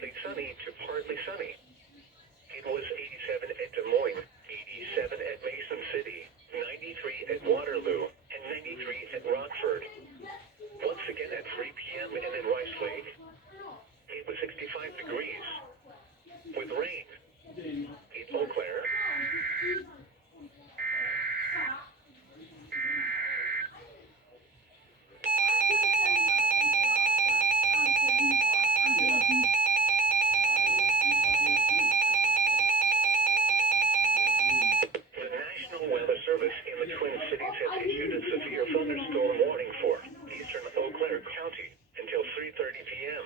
mostly sunny to partly sunny. It was 87 at Des Moines, 87 at Mason City, 93 at Waterloo, and 93 at Rockford. Once again at 3 p.m. and in Rice Lake, it was 65 degrees. With rain. In Eau Claire. Service in the Twin Cities has issued a severe thunderstorm warning for eastern Eau Claire County until 3:30 p.m.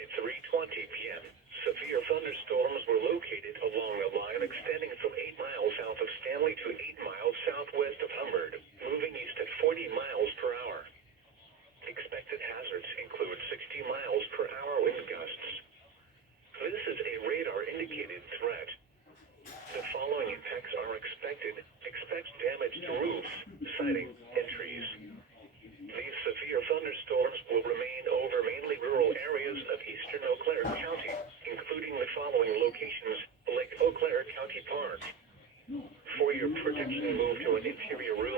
At 3:20 p.m., severe thunderstorms were located along a line extending from 8 miles south of Stanley to 8 miles southwest of Humbird, moving east at 40 miles per hour. Expected hazards include 60 miles per hour wind gusts. This is a radar-indicated threat. The following impacts are expected. Expect damage to roofs, siding, and trees. These severe thunderstorms will remain over mainly rural areas of eastern Eau Claire County, including the following locations: Lake Eau Claire County Park. For your protection, move to an interior room